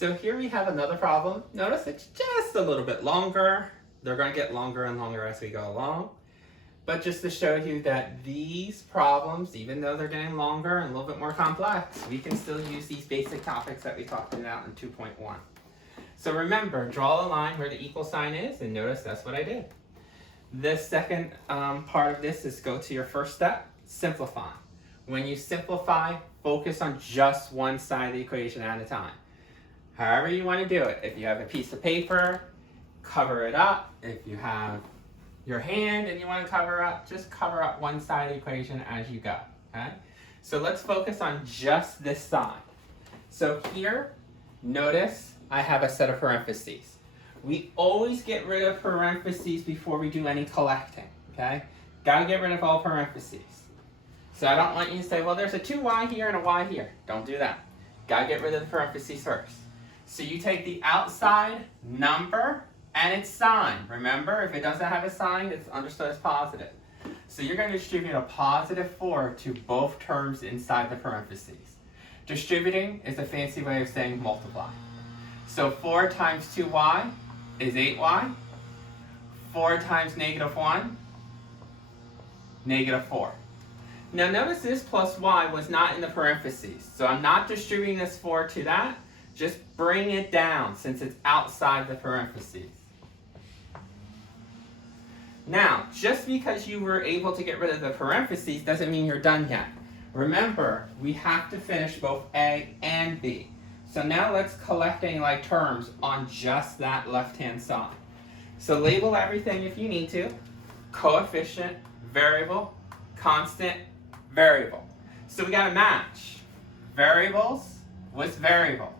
So here we have another problem. Notice it's just a little bit longer. They're going to get longer and longer as we go along. But just to show you that these problems, even though they're getting longer and a little bit more complex, we can still use these basic topics that we talked about in 2.1. So remember, draw a line where the equal sign is, and notice that's what I did. The second part of this is go to your first step, simplify. When you simplify, focus on just one side of the equation at a time. However you want to do it. If you have a piece of paper, cover it up. If you have your hand and you want to cover up, just cover up one side of the equation as you go. Okay? So let's focus on just this side. So here, notice I have a set of parentheses. We always get rid of parentheses before we do any collecting. Okay? Got to get rid of all parentheses. So I don't want you to say, well, there's a 2y here and a y here. Don't do that. Got to get rid of the parentheses first. So you take the outside number and its sign. Remember, if it doesn't have a sign, it's understood as positive. So you're going to distribute a positive 4 to both terms inside the parentheses. Distributing is a fancy way of saying multiply. So 4 times 2y is 8y. 4 times negative 1, negative 4. Now notice this plus y was not in the parentheses. So I'm not distributing this 4 to that. Just bring it down since it's outside the parentheses. Now, just because you were able to get rid of the parentheses doesn't mean you're done yet. Remember, we have to finish both A and B. So now let's collect any like terms on just that left-hand side. So label everything if you need to. Coefficient, variable, constant, variable. So we got to match variables with variables.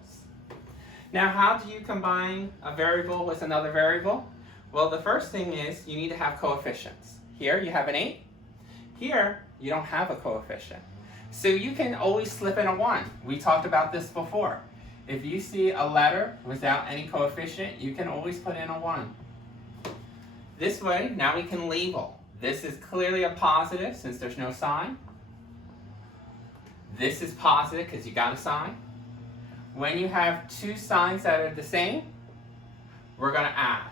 Now, how do you combine a variable with another variable? Well, the first thing is you need to have coefficients. Here you have an 8. Here you don't have a coefficient. So you can always slip in a 1. We talked about this before. If you see a letter without any coefficient, you can always put in a 1. This way, now we can label. This is clearly a positive since there's no sign. This is positive because you got a sign. When you have two signs that are the same, we're going to add.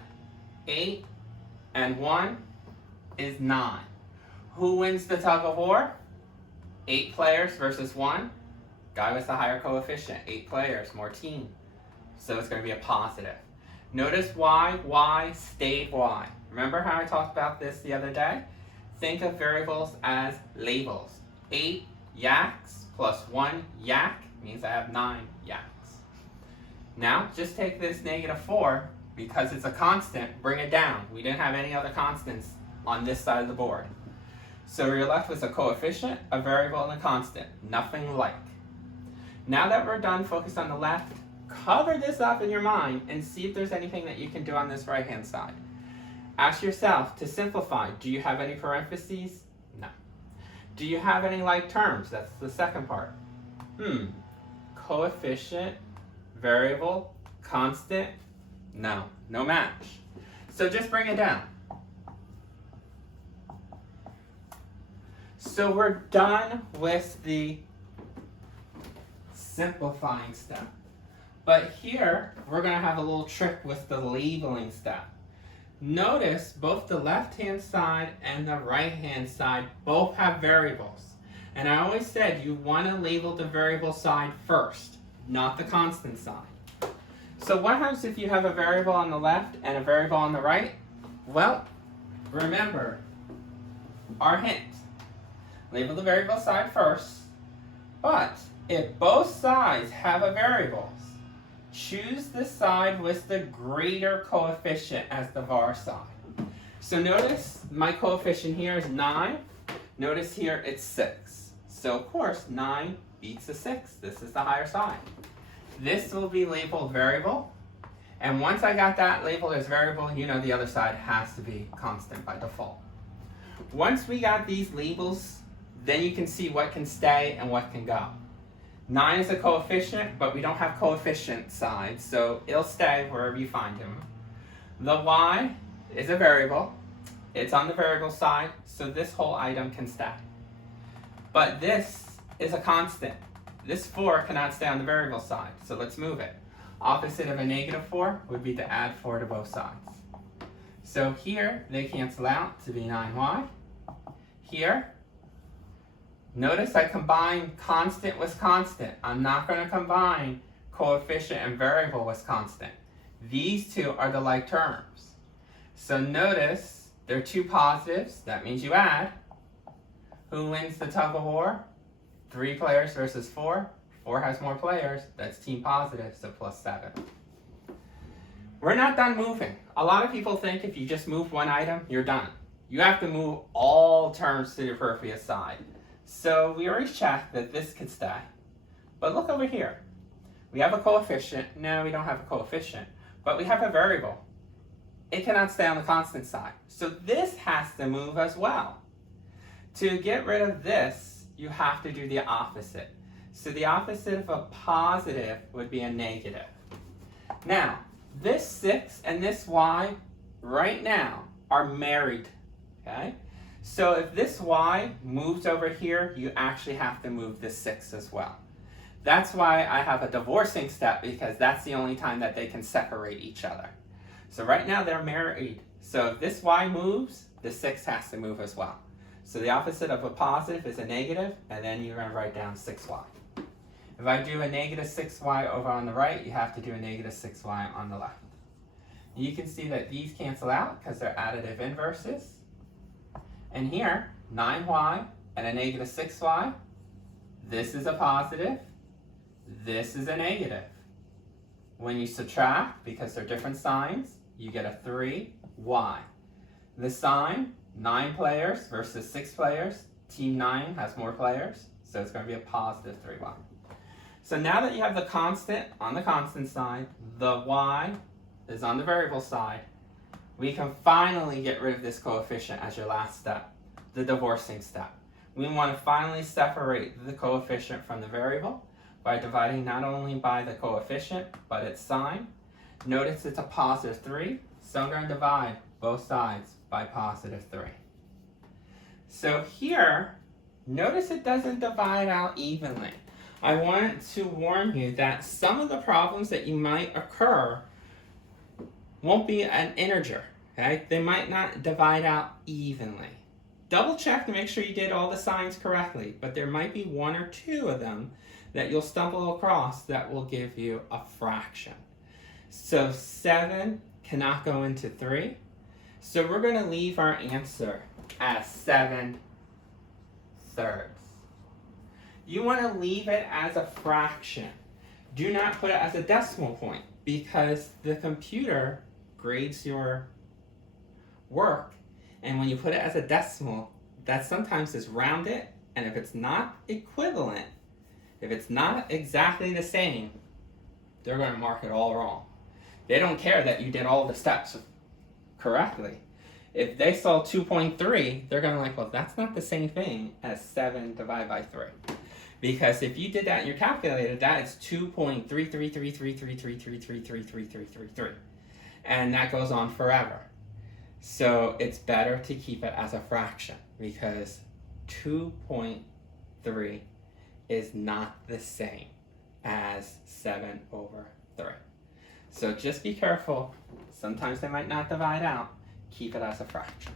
8 and 1 is 9. Who wins the tug of war? 8 players versus 1. Guy with the higher coefficient. 8 players, more team. So it's going to be a positive. Notice y stayed y. Remember how I talked about this the other day? Think of variables as labels. 8 yaks plus 1 yak means I have 9 yaks. Now, just take this negative 4, because it's a constant, bring it down. We didn't have any other constants on this side of the board. So you're left with a coefficient, a variable, and a constant. Nothing like. Now that we're done, focus on the left. Cover this up in your mind and see if there's anything that you can do on this right-hand side. Ask yourself, to simplify, do you have any parentheses? No. Do you have any like terms? That's the second part. Coefficient, variable, constant, no match. So just bring it down. So we're done with the simplifying step. But here, we're going to have a little trick with the labeling step. Notice both the left-hand side and the right-hand side both have variables. And I always said you want to label the variable side first, not the constant side. So what happens if you have a variable on the left and a variable on the right? Well, remember our hint. Label the variable side first, but if both sides have a variable, choose the side with the greater coefficient as the var side. So notice my coefficient here is 9. Notice here it's 6. So of course 9 beats a 6. This is the higher side. This will be labeled variable. And once I got that labeled as variable, you know the other side has to be constant by default. Once we got these labels, then you can see what can stay and what can go. 9 is a coefficient, but we don't have coefficient sides, so it'll stay wherever you find him. The y is a variable. It's on the variable side, so this whole item can stay. But this is a constant. This 4 cannot stay on the variable side, so let's move it. Opposite of a negative 4 would be to add 4 to both sides. So here, they cancel out to be 9y. Here, notice I combine constant with constant. I'm not going to combine coefficient and variable with constant. These two are the like terms. So notice they're two positives. That means you add. Who wins the tug of war? 3 players versus 4. 4 has more players. That's team positive, so plus 7. We're not done moving. A lot of people think if you just move one item, you're done. You have to move all terms to the appropriate side. So we already checked that this could stay. But look over here. We have a coefficient. No, we don't have a coefficient. But we have a variable. It cannot stay on the constant side. So this has to move as well. To get rid of this, you have to do the opposite. So the opposite of a positive would be a negative. Now, this 6 and this y right now are married, okay? So if this y moves over here, you actually have to move this 6 as well. That's why I have a divorcing step, because that's the only time that they can separate each other. So right now they're married. So if this y moves, the 6 has to move as well. So the opposite of a positive is a negative, and then you're going to write down 6y. If I do a negative 6y over on the right, you have to do a negative 6y on the left. You can see that these cancel out because they're additive inverses. And here, 9y and a negative 6y, this is a positive, this is a negative. When you subtract, because they're different signs, you get a 3y. The sign, 9 players versus 6 players, team 9 has more players, so it's going to be a positive 3y. So now that you have the constant on the constant side, the y is on the variable side, we can finally get rid of this coefficient as your last step, the divorcing step. We want to finally separate the coefficient from the variable by dividing not only by the coefficient, but its sign. Notice it's a positive 3, so I'm going to divide both sides by positive 3. So here, notice it doesn't divide out evenly. I want to warn you that some of the problems that you might occur won't be an integer, okay? They might not divide out evenly. Double check to make sure you did all the signs correctly, but there might be 1 or 2 of them that you'll stumble across that will give you a fraction. So 7 cannot go into 3. So we're going to leave our answer as 7/3. You want to leave it as a fraction. Do not put it as a decimal point, because the computer grades your work, and when you put it as a decimal, that sometimes is rounded, and if it's not equivalent, if it's not exactly the same, they're going to mark it all wrong. They don't care that you did all the steps correctly. If they saw 2.3, they're going to like, well, that's not the same thing as 7 divided by 3. Because if you did that in your calculator, that is 2.3333333333333. And that goes on forever. So it's better to keep it as a fraction, because 2.3 is not the same as 7/3. So just be careful. Sometimes they might not divide out. Keep it as a fraction.